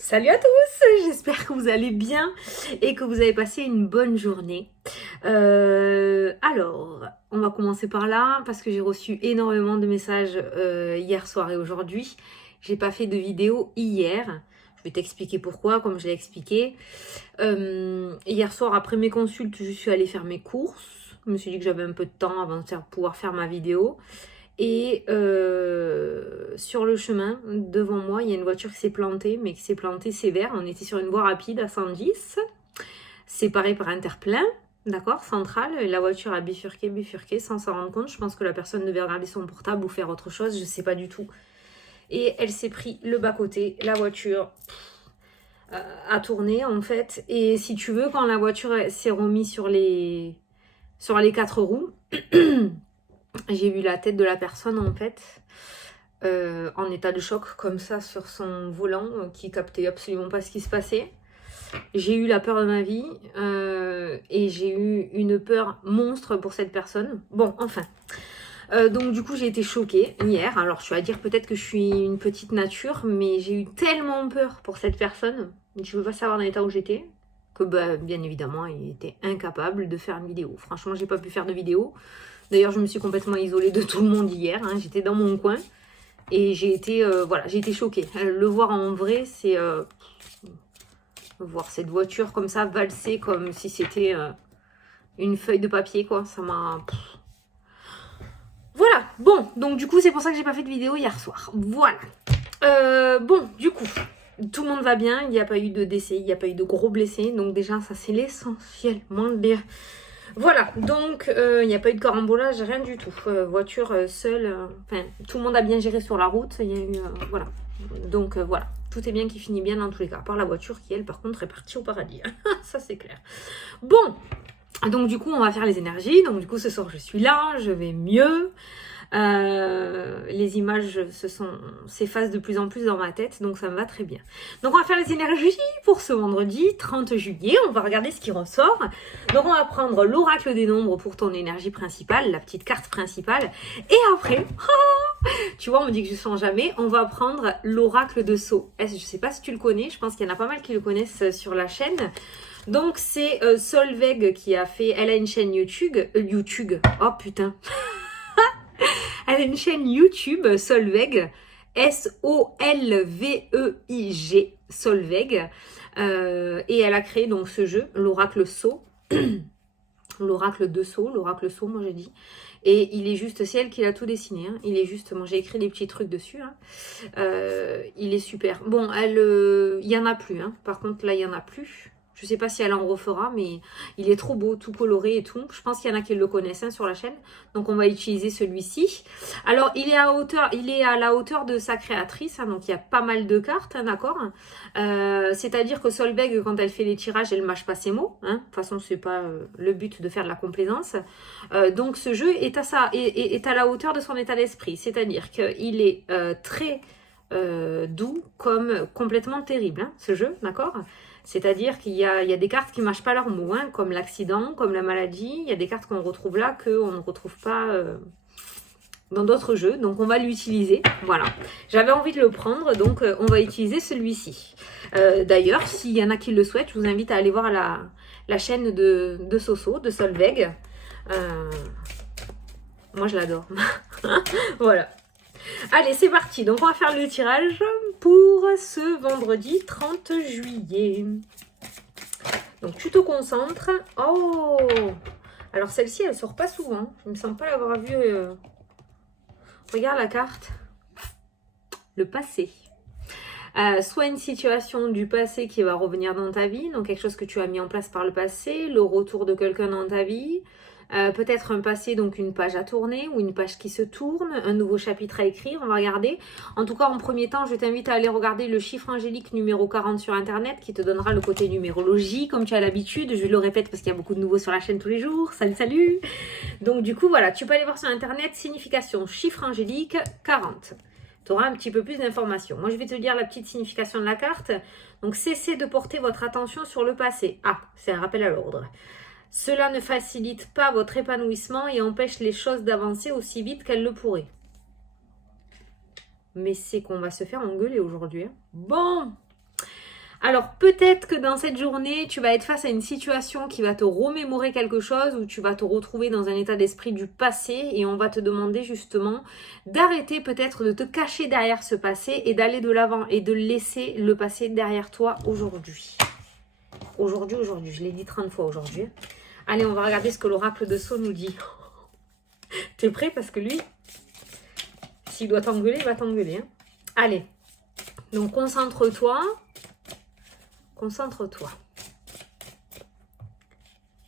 Salut à tous, j'espère que vous allez bien et que vous avez passé une bonne journée. Alors, on va commencer par là parce que j'ai reçu énormément de messages hier soir et aujourd'hui. J'ai pas fait de vidéo hier. Je vais t'expliquer pourquoi, comme je l'ai expliqué. Hier soir, après mes consultes, je suis allée faire mes courses. Je me suis dit que j'avais un peu de temps avant de pouvoir faire ma vidéo. Et sur le chemin, devant moi, il y a une voiture qui s'est plantée, mais qui s'est plantée sévère. On était sur une voie rapide à 110, séparée par un terre-plein, d'accord, central. Et la voiture a bifurqué, sans s'en rendre compte. Je pense que la personne devait regarder son portable ou faire autre chose, je ne sais pas du tout. Et elle s'est pris le bas-côté, la voiture a tourné en fait. Et si tu veux, quand la voiture s'est remise sur les quatre roues, j'ai vu la tête de la personne en fait en état de choc comme ça sur son volant qui captait absolument pas ce qui se passait. J'ai eu la peur de ma vie et j'ai eu une peur monstre pour cette personne. Bon, enfin. Donc du coup j'ai été choquée hier. Alors je vais dire peut-être que je suis une petite nature, mais j'ai eu tellement peur pour cette personne. Je veux pas savoir dans l'état où j'étais. Que bah, bien évidemment il était incapable de faire une vidéo. Franchement j'ai pas pu faire de vidéo. D'ailleurs, je me suis complètement isolée de tout le monde hier. Hein. J'étais dans mon coin et j'ai été, j'ai été choquée. Le voir en vrai, c'est voir cette voiture comme ça valser comme si c'était une feuille de papier, quoi. Ça m'a. Voilà. Bon, donc du coup, c'est pour ça que j'ai pas fait de vidéo hier soir. Voilà. Bon, du coup, tout le monde va bien. Il n'y a pas eu de décès, il n'y a pas eu de gros blessés. Donc déjà, ça c'est l'essentiel. Voilà, donc il n'y a pas eu de carambolage, rien du tout. Voiture seule, enfin, tout le monde a bien géré sur la route, il y a eu, voilà. Donc voilà, tout est bien qui finit bien dans tous les cas, à part la voiture qui, elle, par contre, est partie au paradis. Ça, c'est clair. Bon, donc du coup, on va faire les énergies. Donc du coup, ce soir, je suis là, je vais mieux. Les images s'effacent de plus en plus dans ma tête, donc ça me va très bien. Donc on va faire les énergies pour ce vendredi 30 juillet, on va regarder ce qui ressort. Donc on va prendre l'oracle des nombres pour ton énergie principale, la petite carte principale, et après, tu vois, on me dit que je sens jamais, on va prendre l'oracle de Sceaux. Je sais pas si tu le connais, je pense qu'il y en a pas mal qui le connaissent sur la chaîne. Donc c'est Solveig qui a fait, elle a une chaîne YouTube, oh putain. Elle a une chaîne YouTube, Solveig, S-O-L-V-E-I-G, Solveig. Et elle a créé donc ce jeu, l'oracle Sceaux. L'oracle de Sceaux, l'oracle Sceaux, moi j'ai dit. Et il est juste, c'est elle qui l'a tout dessiné. Hein. Il est juste, moi j'ai écrit des petits trucs dessus. Hein. Il est super. Bon, il y en a plus. Hein. Par contre, là, il y en a plus. Je sais pas si elle en refera, mais il est trop beau, tout coloré et tout. Je pense qu'il y en a qui le connaissent hein, sur la chaîne. Donc on va utiliser celui-ci. Alors il est à la hauteur de sa créatrice. Hein, donc il y a pas mal de cartes, hein, d'accord. C'est-à-dire que Solveig, quand elle fait les tirages, elle mâche pas ses mots. Hein. De toute façon, c'est pas le but de faire de la complaisance. Donc ce jeu est à la hauteur de son état d'esprit. C'est-à-dire qu'il est très doux comme complètement terrible, hein, ce jeu, d'accord. C'est-à-dire qu'il y a des cartes qui ne mâchent pas leurs mots, hein, comme l'accident, comme la maladie. Il y a des cartes qu'on retrouve là qu'on ne retrouve pas dans d'autres jeux. Donc on va l'utiliser. Voilà. J'avais envie de le prendre, donc on va utiliser celui-ci. D'ailleurs, s'il y en a qui le souhaitent, je vous invite à aller voir la chaîne de Soso, de Solveig. Moi, je l'adore. Voilà. Allez, c'est parti. Donc, on va faire le tirage pour ce vendredi 30 juillet. Donc, tu te concentres. Oh! Alors, celle-ci, elle sort pas souvent. Je ne me sens pas l'avoir vue. Regarde la carte. Le passé. Soit une situation du passé qui va revenir dans ta vie, donc quelque chose que tu as mis en place par le passé, le retour de quelqu'un dans ta vie. Peut-être un passé, donc une page à tourner ou une page qui se tourne, un nouveau chapitre à écrire, on va regarder. En tout cas, en premier temps, je t'invite à aller regarder le chiffre angélique numéro 40 sur Internet qui te donnera le côté numérologie, comme tu as l'habitude. Je le répète parce qu'il y a beaucoup de nouveaux sur la chaîne tous les jours. Salut, salut! Donc du coup, voilà, tu peux aller voir sur Internet, signification chiffre angélique 40. Tu auras un petit peu plus d'informations. Moi, je vais te dire la petite signification de la carte. Donc, cessez de porter votre attention sur le passé. Ah, c'est un rappel à l'ordre. Cela ne facilite pas votre épanouissement et empêche les choses d'avancer aussi vite qu'elles le pourraient. Mais c'est qu'on va se faire engueuler aujourd'hui. Hein. Bon, Alors peut-être que dans cette journée, tu vas être face à une situation qui va te remémorer quelque chose ou tu vas te retrouver dans un état d'esprit du passé et on va te demander justement d'arrêter peut-être de te cacher derrière ce passé et d'aller de l'avant et de laisser le passé derrière toi aujourd'hui. Aujourd'hui, je l'ai dit 30 fois aujourd'hui. Allez, on va regarder ce que l'oracle de Sceaux nous dit. T'es prêt? Parce que lui, s'il doit t'engueuler, il va t'engueuler. Hein. Allez, donc concentre-toi. Concentre-toi.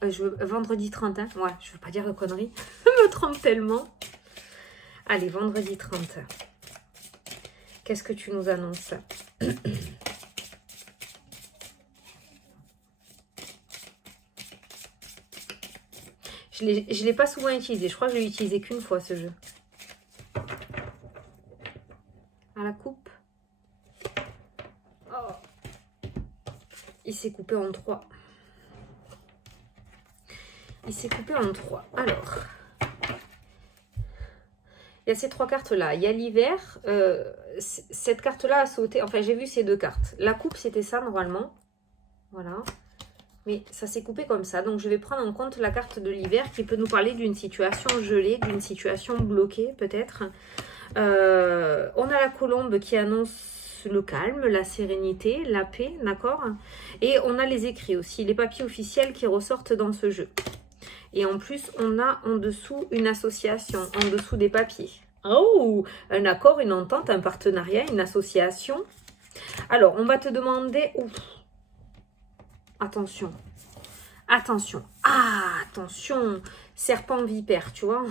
Vendredi 30, hein? Ouais, je veux pas dire de conneries. Je me trompe tellement. Allez, vendredi 30. Qu'est-ce que tu nous annonces? Je ne l'ai pas souvent utilisé. Je crois que je l'ai utilisé qu'une fois, ce jeu. À la coupe. Oh. Il s'est coupé en 3. Il s'est coupé en 3. Alors, il y a ces 3 cartes-là. Il y a l'hiver. Cette carte-là a sauté. Enfin, j'ai vu ces 2 cartes. La coupe, c'était ça, normalement. Voilà. Mais ça s'est coupé comme ça. Donc, je vais prendre en compte la carte de l'hiver qui peut nous parler d'une situation gelée, d'une situation bloquée, peut-être. On a la colombe qui annonce le calme, la sérénité, la paix, d'accord? Et on a les écrits aussi, les papiers officiels qui ressortent dans ce jeu. Et en plus, on a en dessous une association, en dessous des papiers. Oh, un accord, une entente, un partenariat, une association. Alors, on va te demander... Ouf, attention. Attention. Ah, attention. Serpent vipère, tu vois.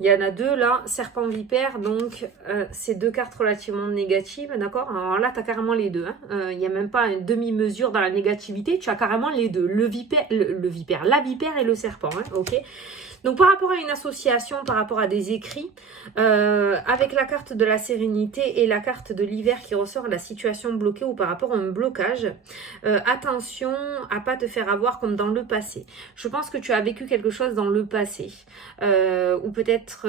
Il y en a 2 là. Serpent vipère, donc c'est 2 cartes relativement négatives, d'accord? Alors là, tu as carrément les 2. Il n'y a même pas une demi-mesure dans la négativité. Tu as carrément les 2. La vipère et le serpent, hein, ok? Donc par rapport à une association, par rapport à des écrits, avec la carte de la sérénité et la carte de l'hiver qui ressort la situation bloquée ou par rapport à un blocage, attention à pas te faire avoir comme dans le passé. Je pense que tu as vécu quelque chose dans le passé, ou peut-être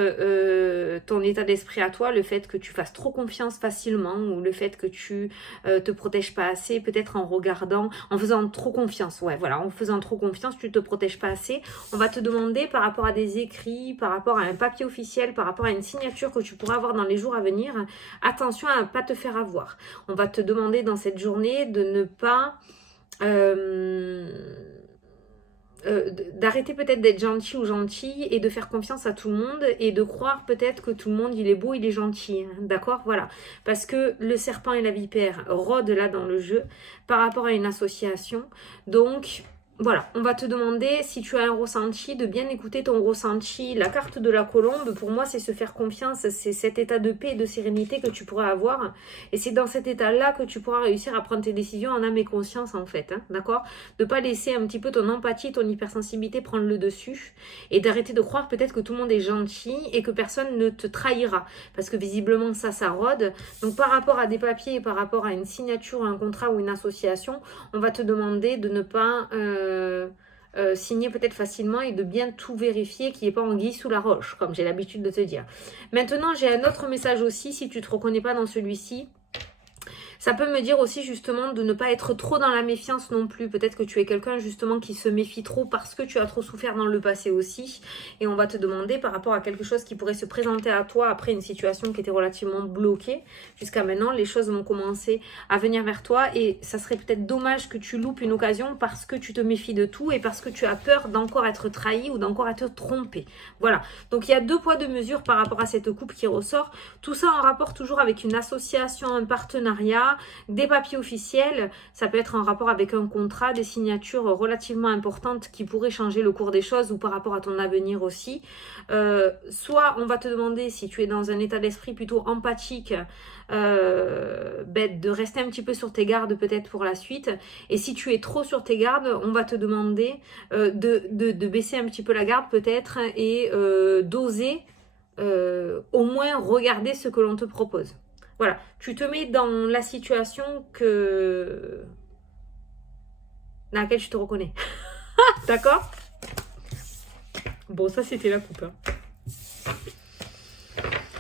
ton état d'esprit à toi, le fait que tu fasses trop confiance facilement ou le fait que tu te protèges pas assez, peut-être en regardant, en faisant trop confiance, ouais voilà, en faisant trop confiance, tu te protèges pas assez. On va te demander par rapport à des écrits, par rapport à un papier officiel, par rapport à une signature que tu pourras avoir dans les jours à venir, attention à ne pas te faire avoir. On va te demander dans cette journée de ne pas... d'arrêter peut-être d'être gentil ou gentille et de faire confiance à tout le monde et de croire peut-être que tout le monde il est beau, il est gentil, hein, d'accord, voilà, parce que le serpent et la vipère rôdent là dans le jeu par rapport à une association, donc voilà, on va te demander si tu as un ressenti, de bien écouter ton ressenti. La carte de la colombe, pour moi, c'est se faire confiance, c'est cet état de paix et de sérénité que tu pourras avoir. Et c'est dans cet état-là que tu pourras réussir à prendre tes décisions en âme et conscience, en fait, hein, d'accord? De ne pas laisser un petit peu ton empathie, ton hypersensibilité prendre le dessus et d'arrêter de croire peut-être que tout le monde est gentil et que personne ne te trahira. Parce que visiblement, ça rôde. Donc, par rapport à des papiers et par rapport à une signature, un contrat ou une association, on va te demander de ne pas... signer peut-être facilement et de bien tout vérifier qu'il n'y ait pas anguille sous la roche, comme j'ai l'habitude de te dire. Maintenant, j'ai un autre message aussi, si tu ne te reconnais pas dans celui-ci. Ça peut me dire aussi justement de ne pas être trop dans la méfiance non plus. Peut-être que tu es quelqu'un justement qui se méfie trop parce que tu as trop souffert dans le passé aussi. Et on va te demander par rapport à quelque chose qui pourrait se présenter à toi après une situation qui était relativement bloquée. Jusqu'à maintenant, les choses vont commencer à venir vers toi et ça serait peut-être dommage que tu loupes une occasion parce que tu te méfies de tout et parce que tu as peur d'encore être trahi ou d'encore être trompé. Voilà. Donc il y a 2 poids 2 mesures par rapport à cette coupe qui ressort. Tout ça en rapport toujours avec une association, un partenariat, des papiers officiels, ça peut être en rapport avec un contrat, des signatures relativement importantes qui pourraient changer le cours des choses ou par rapport à ton avenir aussi. Soit on va te demander si tu es dans un état d'esprit plutôt empathique, de rester un petit peu sur tes gardes peut-être pour la suite. Et si tu es trop sur tes gardes, on va te demander de baisser un petit peu la garde peut-être et d'oser au moins regarder ce que l'on te propose. Voilà, tu te mets dans la situation dans laquelle tu te reconnais. D'accord? Bon, ça c'était la coupe. Hein.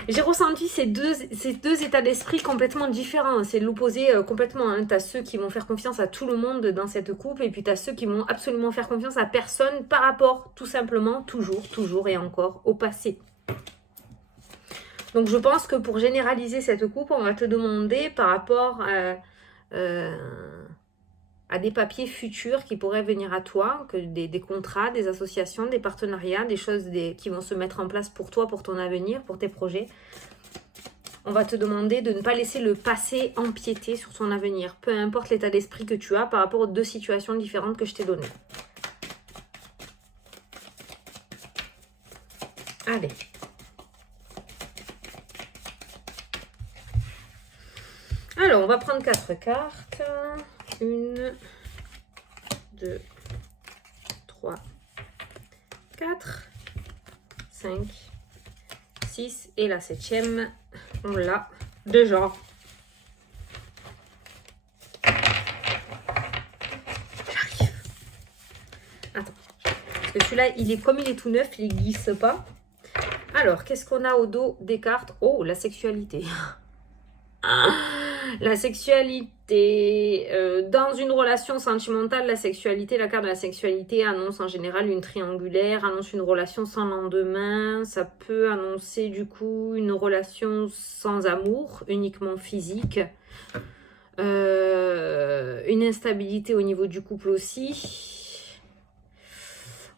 J'ai ressenti ces deux états d'esprit complètement différents. C'est l'opposé complètement. Hein. Tu as ceux qui vont faire confiance à tout le monde dans cette couple et puis tu as ceux qui vont absolument faire confiance à personne par rapport tout simplement, toujours et encore au passé. Donc je pense que pour généraliser cette coupe, on va te demander par rapport à des papiers futurs qui pourraient venir à toi, que des contrats, des associations, des partenariats, des choses qui vont se mettre en place pour toi, pour ton avenir, pour tes projets. On va te demander de ne pas laisser le passé empiéter sur ton avenir, peu importe l'état d'esprit que tu as par rapport aux deux situations différentes que je t'ai données. Allez. Alors, on va prendre 4 cartes. 1, 2, 3, 4, 5, 6. Et la 7e, on l'a déjà. J'arrive. Attends. Parce que celui-là, comme il est tout neuf, il ne glisse pas. Alors, qu'est-ce qu'on a au dos des cartes? Oh, la sexualité. La sexualité, dans une relation sentimentale, la sexualité, la carte de la sexualité annonce en général une triangulaire, annonce une relation sans lendemain, ça peut annoncer du coup une relation sans amour, uniquement physique, une instabilité au niveau du couple aussi.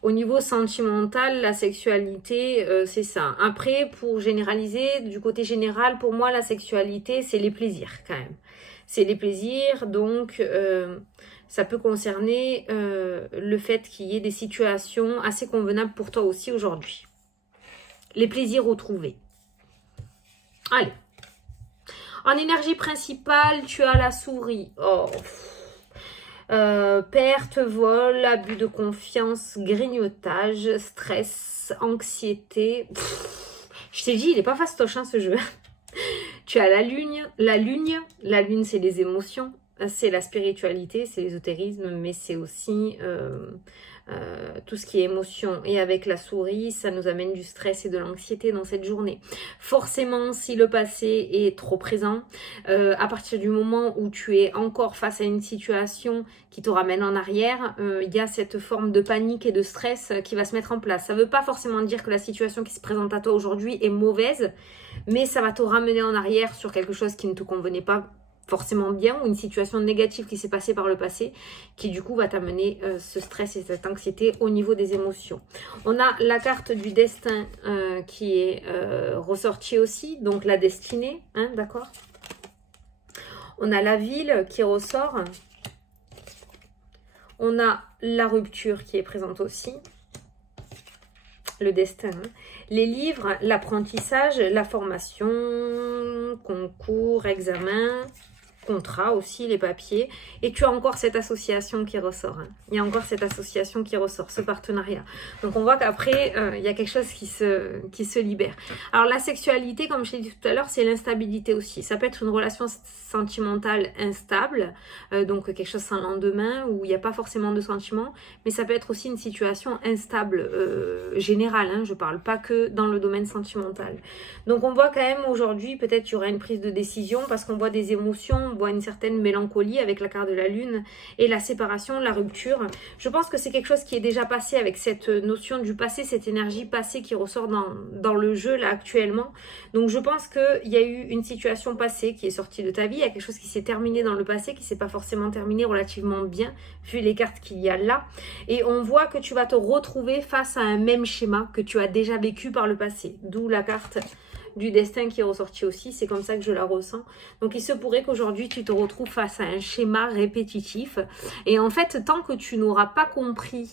Au niveau sentimental, la sexualité, c'est ça. Après, pour généraliser, du côté général, pour moi, la sexualité, c'est les plaisirs quand même. C'est les plaisirs, donc ça peut concerner le fait qu'il y ait des situations assez convenables pour toi aussi aujourd'hui. Les plaisirs retrouvés. Allez. En énergie principale, tu as la souris. Oh. Perte, vol, abus de confiance, grignotage, stress, anxiété. Je t'ai dit, il n'est pas fastoche hein, ce jeu. Tu as la lune. La lune, c'est les émotions, c'est la spiritualité, c'est l'ésotérisme, mais c'est aussi tout ce qui est émotion. Et avec la souris, ça nous amène du stress et de l'anxiété dans cette journée. Forcément, si le passé est trop présent, à partir du moment où tu es encore face à une situation qui te ramène en arrière, il y a cette forme de panique et de stress qui va se mettre en place. Ça ne veut pas forcément dire que la situation qui se présente à toi aujourd'hui est mauvaise, mais ça va te ramener en arrière sur quelque chose qui ne te convenait pas forcément bien ou une situation négative qui s'est passée par le passé qui du coup va t'amener ce stress et cette anxiété au niveau des émotions. On a la carte du destin qui est ressortie aussi, donc la destinée, hein, d'accord. On a la ville qui ressort. On a la rupture qui est présente aussi. Le destin, hein. Les livres, l'apprentissage, la formation, concours, examen, contrat aussi, les papiers. Et tu as encore cette association qui ressort. Hein. Il y a encore cette association qui ressort, ce partenariat. Donc on voit qu'après, il y a quelque chose qui se libère. Alors la sexualité, comme je l'ai dit tout à l'heure, c'est l'instabilité aussi. Ça peut être une relation sentimentale instable, donc quelque chose sans lendemain, où il n'y a pas forcément de sentiments, mais ça peut être aussi une situation instable générale. Hein. Je ne parle pas que dans le domaine sentimental. Donc on voit quand même aujourd'hui, peut-être il y aura une prise de décision parce qu'on voit des émotions, on voit une certaine mélancolie avec la carte de la lune et la séparation, la rupture. Je pense que c'est quelque chose qui est déjà passé avec cette notion du passé, cette énergie passée qui ressort dans le jeu là actuellement. Donc je pense qu'il y a eu une situation passée qui est sortie de ta vie, il y a quelque chose qui s'est terminé dans le passé, qui ne s'est pas forcément terminé relativement bien, vu les cartes qu'il y a là. Et on voit que tu vas te retrouver face à un même schéma que tu as déjà vécu par le passé. D'où la carte du destin qui est ressorti aussi, c'est comme ça que je la ressens. Donc il se pourrait qu'aujourd'hui tu te retrouves face à un schéma répétitif et en fait tant que tu n'auras pas compris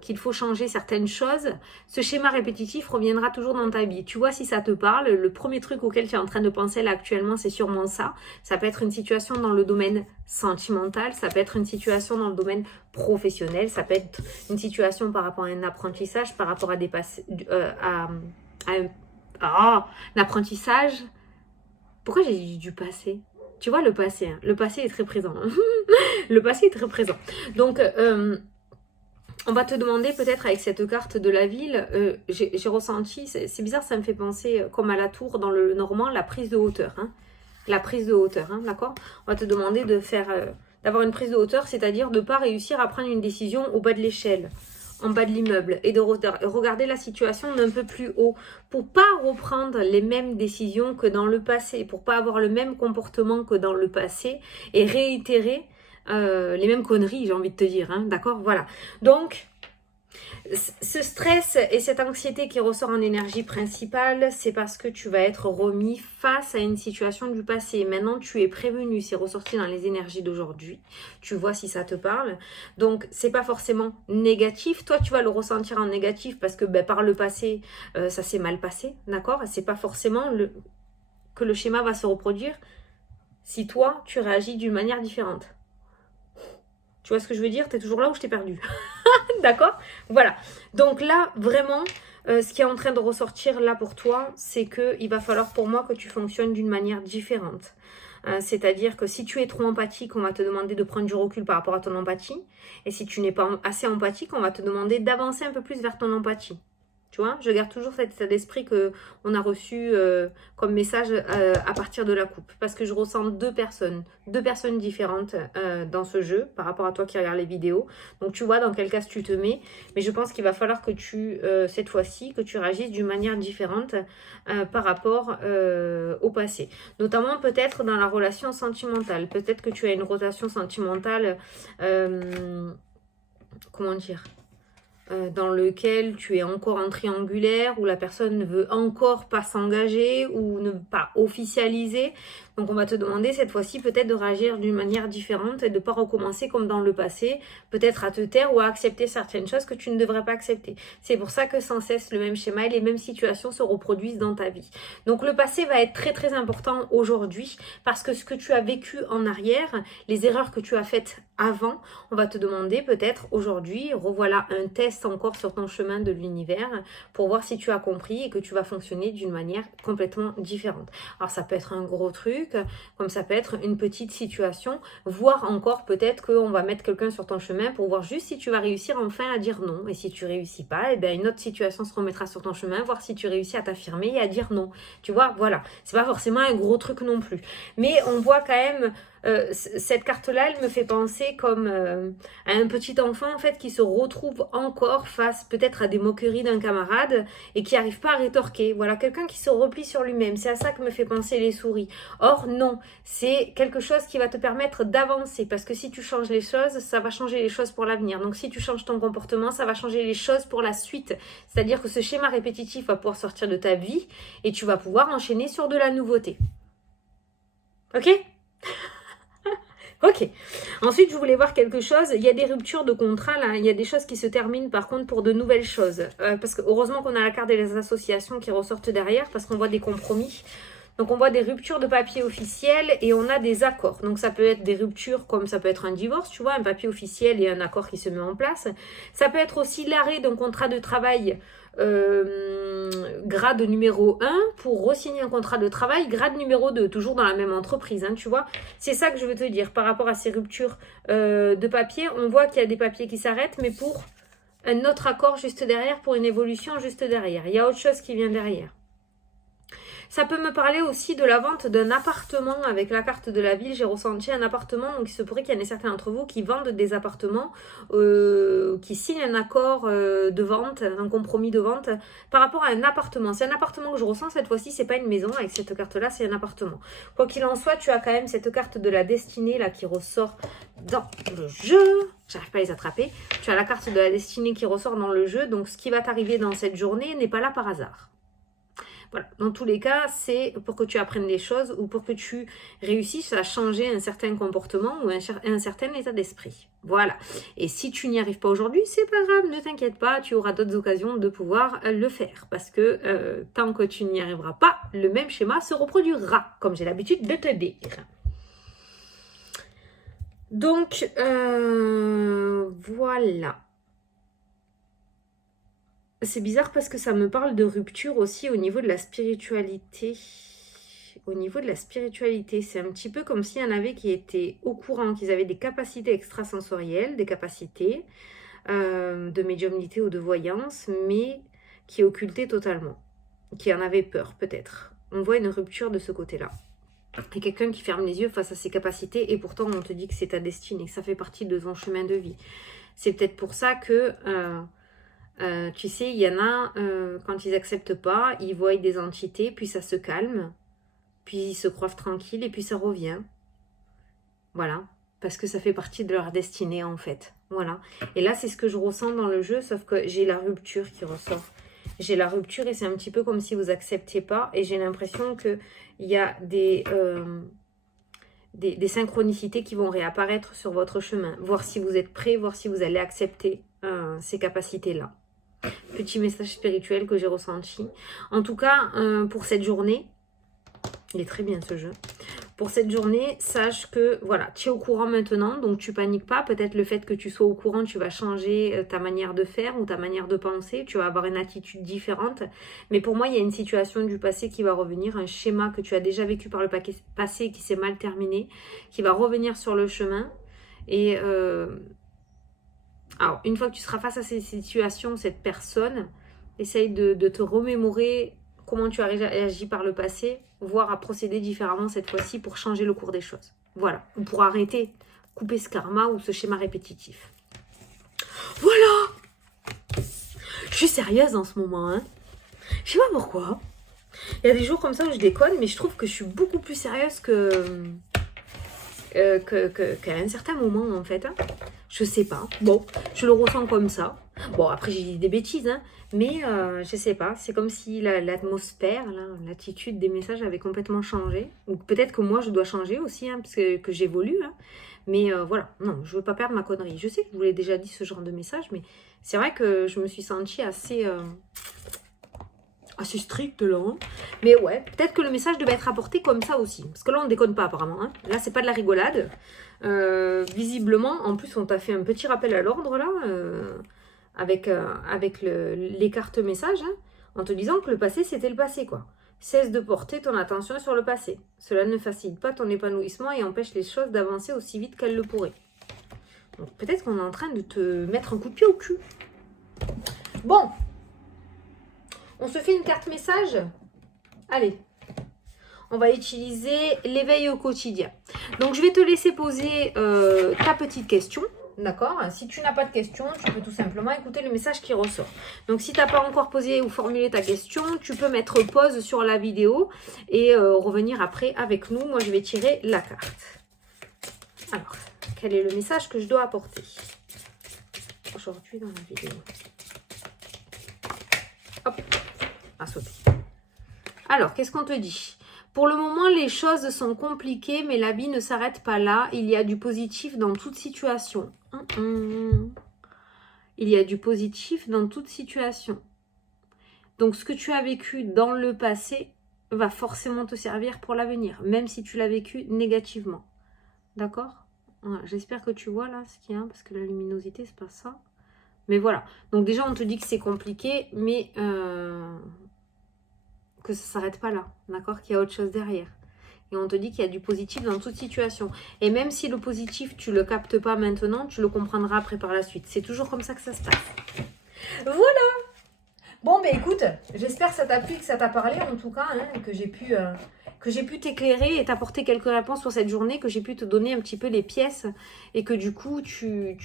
qu'il faut changer certaines choses, ce schéma répétitif reviendra toujours dans ta vie. Tu vois si ça te parle, le premier truc auquel tu es en train de penser là actuellement c'est sûrement ça. Ça peut être une situation dans le domaine sentimental, ça peut être une situation dans le domaine professionnel, ça peut être une situation par rapport à un apprentissage, par rapport à l'apprentissage. Pourquoi j'ai dit du passé? Tu vois le passé, hein. Le passé est très présent. Le passé est très présent. Donc, On va te demander peut-être avec cette carte de la ville, j'ai ressenti, c'est bizarre, ça me fait penser comme à la tour dans le normand, la prise de hauteur. Hein, la prise de hauteur, hein, d'accord? On va te demander de faire, d'avoir une prise de hauteur, c'est-à-dire de ne pas réussir à prendre une décision au bas de l'échelle, en bas de l'immeuble, et de regarder la situation d'un peu plus haut, pour pas reprendre les mêmes décisions que dans le passé, pour pas avoir le même comportement que dans le passé, et réitérer les mêmes conneries, j'ai envie de te dire, hein, d'accord? Voilà. Donc, ce stress et cette anxiété qui ressort en énergie principale, c'est parce que tu vas être remis face à une situation du passé. Maintenant, tu es prévenu, c'est ressorti dans les énergies d'aujourd'hui. Tu vois si ça te parle. Donc, c'est pas forcément négatif. Toi, tu vas le ressentir en négatif parce que par le passé, ça s'est mal passé, d'accord? C'est pas forcément que le schéma va se reproduire si toi, tu réagis d'une manière différente. Tu vois ce que je veux dire? Tu es toujours là ou je t'ai perdu? D'accord? Voilà. Donc là, vraiment, ce qui est en train de ressortir là pour toi, c'est qu'il va falloir pour moi que tu fonctionnes d'une manière différente. C'est-à-dire que si tu es trop empathique, on va te demander de prendre du recul par rapport à ton empathie. Et si tu n'es pas assez empathique, on va te demander d'avancer un peu plus vers ton empathie. Tu vois, je garde toujours cet état d'esprit qu'on a reçu comme message à partir de la coupe. Parce que je ressens deux personnes différentes dans ce jeu par rapport à toi qui regarde les vidéos. Donc tu vois dans quel cas tu te mets. Mais je pense qu'il va falloir que tu, cette fois-ci, que tu réagisses d'une manière différente par rapport au passé. Notamment peut-être dans la relation sentimentale. Peut-être que tu as une relation sentimentale, comment dire, dans lequel tu es encore en triangulaire, où la personne ne veut encore pas s'engager ou ne pas officialiser. Donc on va te demander cette fois-ci peut-être de réagir d'une manière différente et de ne pas recommencer comme dans le passé, peut-être à te taire ou à accepter certaines choses que tu ne devrais pas accepter. C'est pour ça que sans cesse le même schéma et les mêmes situations se reproduisent dans ta vie. Donc le passé va être très très important aujourd'hui parce que ce que tu as vécu en arrière, les erreurs que tu as faites avant, on va te demander peut-être aujourd'hui, revoilà un test encore sur ton chemin de l'univers pour voir si tu as compris et que tu vas fonctionner d'une manière complètement différente. Alors ça peut être un gros truc, comme ça peut être une petite situation, voire encore peut-être qu'on va mettre quelqu'un sur ton chemin pour voir juste si tu vas réussir enfin à dire non. Et si tu réussis pas, et bien une autre situation se remettra sur ton chemin, voir si tu réussis à t'affirmer et à dire non. Tu vois, voilà. C'est pas forcément un gros truc non plus. Mais on voit quand même cette carte-là, elle me fait penser comme à un petit enfant en fait qui se retrouve encore face peut-être à des moqueries d'un camarade et qui n'arrive pas à rétorquer. Voilà, quelqu'un qui se replie sur lui-même. C'est à ça que me fait penser les souris. Or non, c'est quelque chose qui va te permettre d'avancer parce que si tu changes les choses, ça va changer les choses pour l'avenir. Donc si tu changes ton comportement, ça va changer les choses pour la suite. C'est-à-dire que ce schéma répétitif va pouvoir sortir de ta vie et tu vas pouvoir enchaîner sur de la nouveauté. Ok ? Ok. Ensuite, je voulais voir quelque chose. Il y a des ruptures de contrat, là. Il y a des choses qui se terminent, par contre, pour de nouvelles choses. Parce que heureusement qu'on a la carte des associations qui ressortent derrière, parce qu'on voit des compromis. Donc, on voit des ruptures de papier officiel et on a des accords. Donc, ça peut être des ruptures comme ça peut être un divorce, tu vois, un papier officiel et un accord qui se met en place. Ça peut être aussi l'arrêt d'un contrat de travail grade numéro 1 pour re-signer un contrat de travail grade numéro 2, toujours dans la même entreprise, hein, tu vois. C'est ça que je veux te dire par rapport à ces ruptures de papier. On voit qu'il y a des papiers qui s'arrêtent, mais pour un autre accord juste derrière, pour une évolution juste derrière. Il y a autre chose qui vient derrière. Ça peut me parler aussi de la vente d'un appartement avec la carte de la ville. J'ai ressenti un appartement, donc il se pourrait qu'il y en ait certains d'entre vous qui vendent des appartements, qui signent un accord de vente, un compromis de vente par rapport à un appartement. C'est un appartement que je ressens cette fois-ci, c'est pas une maison. Avec cette carte-là, c'est un appartement. Quoi qu'il en soit, tu as quand même cette carte de la destinée là qui ressort dans le jeu. J'arrive pas à les attraper. Tu as la carte de la destinée qui ressort dans le jeu. Donc, ce qui va t'arriver dans cette journée n'est pas là par hasard. Voilà. Dans tous les cas, c'est pour que tu apprennes les choses ou pour que tu réussisses à changer un certain comportement ou un certain état d'esprit. Voilà. Et si tu n'y arrives pas aujourd'hui, c'est pas grave, ne t'inquiète pas, tu auras d'autres occasions de pouvoir le faire. Parce que tant que tu n'y arriveras pas, le même schéma se reproduira, comme j'ai l'habitude de te dire. Donc, voilà. C'est bizarre parce que ça me parle de rupture aussi au niveau de la spiritualité. Au niveau de la spiritualité, c'est un petit peu comme s'il y en avait qui étaient au courant, qu'ils avaient des capacités extrasensorielles, des capacités, de médiumnité ou de voyance, mais qui est occulté totalement, qui en avait peur peut-être. On voit une rupture de ce côté-là. Et quelqu'un qui ferme les yeux face à ses capacités, et pourtant on te dit que c'est ta destinée, que ça fait partie de ton chemin de vie. C'est peut-être pour ça que, tu sais, il y en a, quand ils n'acceptent pas, ils voient des entités, puis ça se calme, puis ils se croient tranquilles, et puis ça revient. Voilà, parce que ça fait partie de leur destinée en fait. Voilà, et là c'est ce que je ressens dans le jeu, sauf que j'ai la rupture qui ressort. J'ai la rupture et c'est un petit peu comme si vous acceptiez pas, et j'ai l'impression qu'il y a des synchronicités qui vont réapparaître sur votre chemin, voir si vous êtes prêt, voir si vous allez accepter ces capacités-là. Petit message spirituel que j'ai ressenti. En tout cas, pour cette journée, il est très bien ce jeu. Pour cette journée, sache que voilà, tu es au courant maintenant, donc tu paniques pas. Peut-être le fait que tu sois au courant, tu vas changer ta manière de faire ou ta manière de penser. Tu vas avoir une attitude différente. Mais pour moi, il y a une situation du passé qui va revenir, un schéma que tu as déjà vécu par le passé et qui s'est mal terminé, qui va revenir sur le chemin. Et alors, une fois que tu seras face à ces situations, cette personne, essaye de te remémorer comment tu as réagi par le passé, voire à procéder différemment cette fois-ci pour changer le cours des choses. Voilà, ou pour arrêter, couper ce karma ou ce schéma répétitif. Voilà. Je suis sérieuse en ce moment, hein. Je sais pas pourquoi. Il y a des jours comme ça où je déconne, mais je trouve que je suis beaucoup plus sérieuse qu'à un certain moment en fait. Hein. Je sais pas. Bon, je le ressens comme ça. Bon, après j'ai dit des bêtises, hein, mais je sais pas. C'est comme si l'atmosphère, l'attitude des messages avait complètement changé. Ou peut-être que moi je dois changer aussi, hein, parce que j'évolue. Hein. Mais voilà, non, je veux pas perdre ma connerie. Je sais que je vous l'ai déjà dit ce genre de message, mais c'est vrai que je me suis sentie assez stricte là. Hein. Mais ouais, peut-être que le message devait être apporté comme ça aussi. Parce que là, on ne déconne pas apparemment. Hein. Là, c'est pas de la rigolade. Visiblement, en plus, on t'a fait un petit rappel à l'ordre là, avec les cartes messages, hein, en te disant que le passé, c'était le passé, quoi. Cesse de porter ton attention sur le passé. Cela ne facilite pas ton épanouissement et empêche les choses d'avancer aussi vite qu'elles le pourraient. Donc peut-être qu'on est en train de te mettre un coup de pied au cul. Bon. On se fait une carte message. Allez. On va utiliser l'éveil au quotidien. Donc, je vais te laisser poser ta petite question. D'accord? Si tu n'as pas de question, tu peux tout simplement écouter le message qui ressort. Donc, si tu n'as pas encore posé ou formulé ta question, tu peux mettre pause sur la vidéo et revenir après avec nous. Moi, je vais tirer la carte. Alors, quel est le message que je dois apporter aujourd'hui dans la vidéo? Hop, à sauter. Alors, qu'est-ce qu'on te dit? Pour le moment, les choses sont compliquées, mais la vie ne s'arrête pas là. Il y a du positif dans toute situation. Il y a du positif dans toute situation. Donc, ce que tu as vécu dans le passé va forcément te servir pour l'avenir, même si tu l'as vécu négativement. D'accord? Voilà, j'espère que tu vois là ce qu'il y a, parce que la luminosité, c'est pas ça. Mais voilà. Donc, déjà, on te dit que c'est compliqué, mais... que ça ne s'arrête pas là, d'accord, qu'il y a autre chose derrière. Et on te dit qu'il y a du positif dans toute situation. Et même si le positif, tu ne le captes pas maintenant, tu le comprendras après par la suite. C'est toujours comme ça que ça se passe. Voilà. Bon, ben écoute, j'espère que ça t'a plu, que ça t'a parlé en tout cas, hein, que j'ai pu t'éclairer et t'apporter quelques réponses sur cette journée, que j'ai pu te donner un petit peu les pièces et que du coup, tu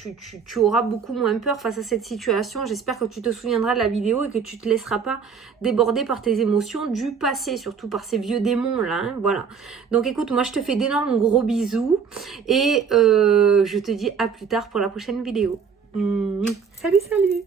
auras beaucoup moins peur face à cette situation. J'espère que tu te souviendras de la vidéo et que tu ne te laisseras pas déborder par tes émotions du passé, surtout par ces vieux démons là. Hein, voilà. Donc écoute, moi je te fais d'énormes gros bisous et je te dis à plus tard pour la prochaine vidéo. Salut, salut!